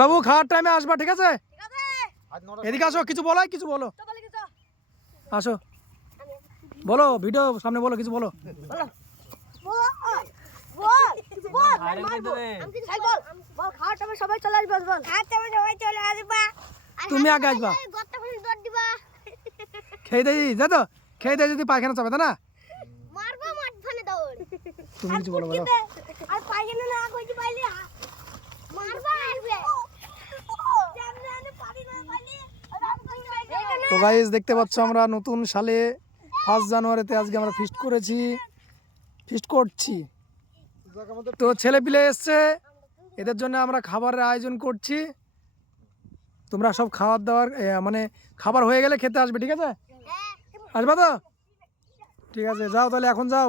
বাবু খাওয়ার টাইমে আসবা, ঠিক আছে? এদিকে আসো, কিছু বলো, কিছু বলো, আসো বলো, ভিডিও সামনে বলো, কিছু বলো। তুমি আগে আসবা, খেয়ে দেই তো, খেয়ে দেয় যদি পায়খানা চাবে, তাই না? তুমি কিছু বলো, বলো। তো গাইস দেখতে পাচ্ছ আমরা নতুন সালে 1 জানুয়ারিতে আজকে আমরা ফিস্ট করছি। তো ছেলে পিলে এসছে, এদের জন্য আমরা খাবারের আয়োজন করছি। তোমরা সব খাবার দাবার মানে খাবার হয়ে গেলে খেতে আসবে, ঠিক আছে? আসবা তো? ঠিক আছে, যাও তাহলে, এখন যাও।